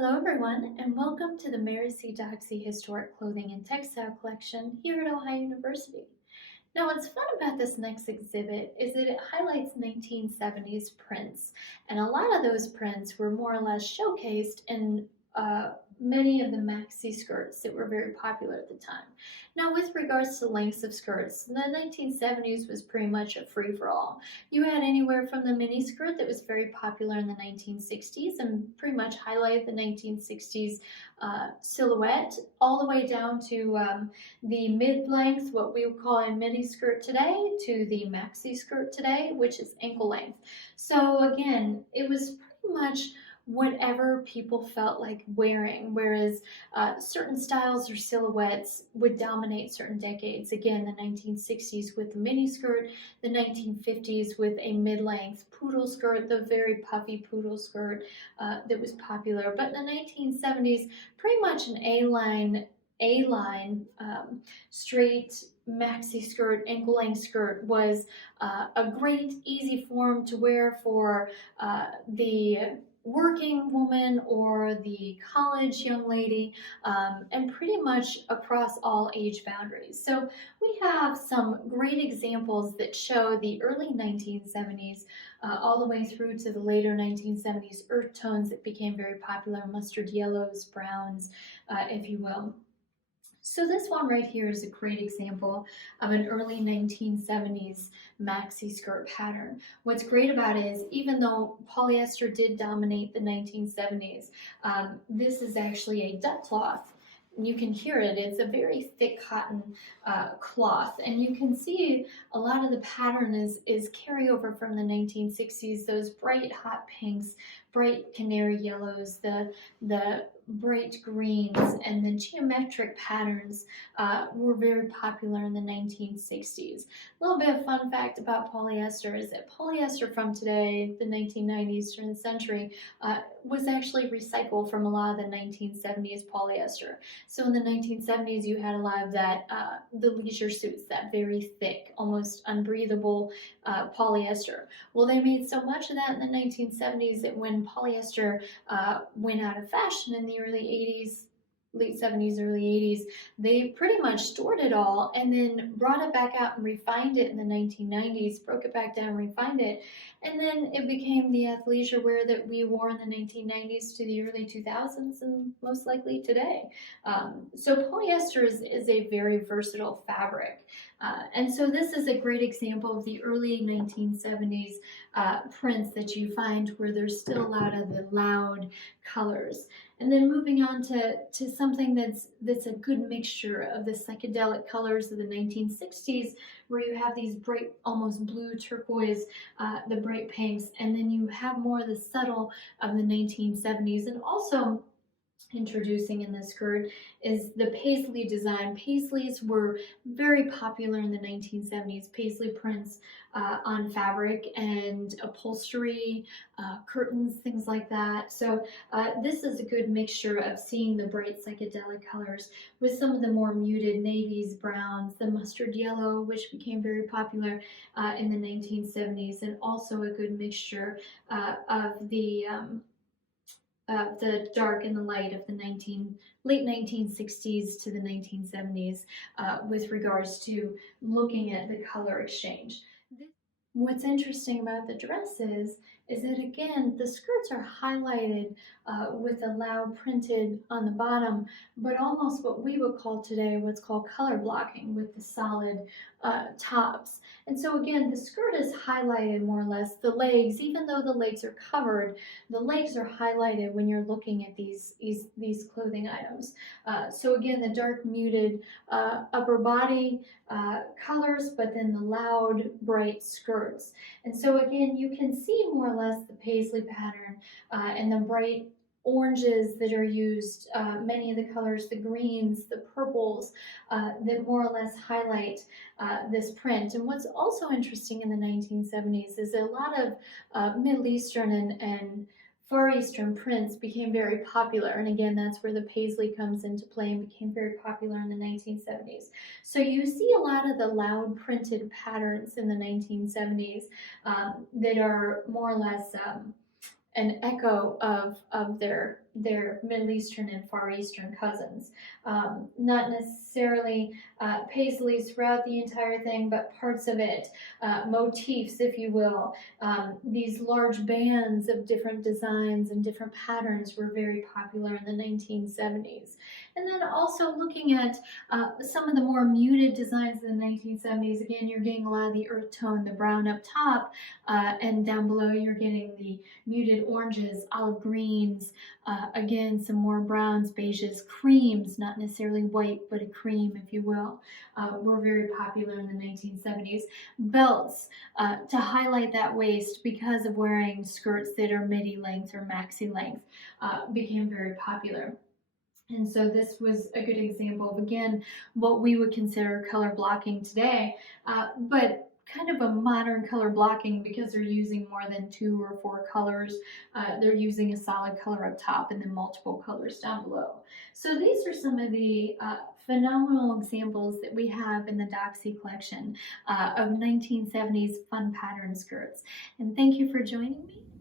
Hello everyone, and welcome to the Mary C. Doxsee Historic Clothing and Textile Collection here at Ohio University. Now what's fun about this next exhibit is that it highlights 1970s prints, and a lot of those prints were more or less showcased in many of the maxi skirts that were very popular at the time. Now with regards to lengths of skirts, the 1970s was pretty much a free-for-all. You had anywhere from the mini skirt that was very popular in the 1960s and pretty much highlighted the 1960s silhouette, all the way down to the mid-length, what we would call a mini skirt today, to the maxi skirt today, which is ankle length. So again, it was pretty much whatever people felt like wearing, whereas certain styles or silhouettes would dominate certain decades. Again, the 1960s with the mini skirt, the 1950s with a mid-length poodle skirt, the very puffy poodle skirt that was popular. But in the 1970s, pretty much an A-line straight maxi skirt, ankle length skirt was a great easy form to wear for the working woman or the college young lady, and pretty much across all age boundaries. So we have some great examples that show the early 1970s all the way through to the later 1970s earth tones that became very popular, mustard yellows, browns, if you will. So this one right here is a great example of an early 1970s maxi skirt pattern. What's great about it is even though polyester did dominate the 1970s, this is actually a duck cloth. You can hear it. It's a very thick cotton cloth, and you can see a lot of the pattern is carryover from the 1960s. Those bright hot pinks, bright canary yellows, the bright greens, and the geometric patterns were very popular in the 1960s. A little bit of fun fact about polyester is that polyester from today, the 1990s turn of the century, was actually recycled from a lot of the 1970s polyester. So in the 1970s, you had a lot of that, the leisure suits, that very thick, almost unbreathable polyester. Well, they made so much of that in the 1970s that when polyester went out of fashion in the early 80s, late 70s, early 80s, they pretty much stored it all and then brought it back out and refined it in the 1990s, broke it back down, refined it, and then it became the athleisure wear that we wore in the 1990s to the early 2000s and most likely today. So polyester is a very versatile fabric. And so this is a great example of the early 1970s prints that you find where there's still a lot of the loud colors. And then moving on to something that's a good mixture of the psychedelic colors of the 1960s, where you have these bright, almost blue turquoise, the bright pinks, and then you have more of the subtle of the 1970s. And also introducing in this skirt is the paisley design. Paisleys were very popular in the 1970s, paisley prints on fabric and upholstery, curtains, things like that. So this is a good mixture of seeing the bright psychedelic colors with some of the more muted navies, browns, the mustard yellow, which became very popular in the 1970s, and also a good mixture of the dark and the light of the late 1960s to the 1970s with regards to looking at the color exchange. What's interesting about the dresses is that, again, the skirts are highlighted with a loud printed on the bottom, but almost what we would call today what's called color blocking with the solid tops. And so again, the skirt is highlighted more or less. The legs, even though the legs are covered, the legs are highlighted when you're looking at these clothing items. So again, the dark muted upper body colors, but then the loud bright skirts. And so again, you can see more or less the paisley pattern and the bright oranges that are used, many of the colors, the greens, the purples, that more or less highlight this print. And what's also interesting in the 1970s is that a lot of Middle Eastern and Far Eastern prints became very popular, and again, that's where the paisley comes into play and became very popular in the 1970s. So you see a lot of the loud printed patterns in the 1970s that are more or less an echo of their Middle Eastern and Far Eastern cousins. Not necessarily paisleys throughout the entire thing, but parts of it, motifs, if you will. These large bands of different designs and different patterns were very popular in the 1970s. And then also looking at some of the more muted designs in the 1970s, again, you're getting a lot of the earth tone, the brown up top, and down below you're getting the muted oranges, olive greens, again, some more browns, beiges, creams, not necessarily white, but a cream, if you will, were very popular in the 1970s. Belts to highlight that waist because of wearing skirts that are midi length or maxi length became very popular. And so this was a good example of, again, what we would consider color blocking today, but kind of a modern color blocking because they're using more than 2 or 4 colors. They're using a solid color up top and then multiple colors down below. So these are some of the phenomenal examples that we have in the Doxsee collection of 1970s fun pattern skirts. And thank you for joining me.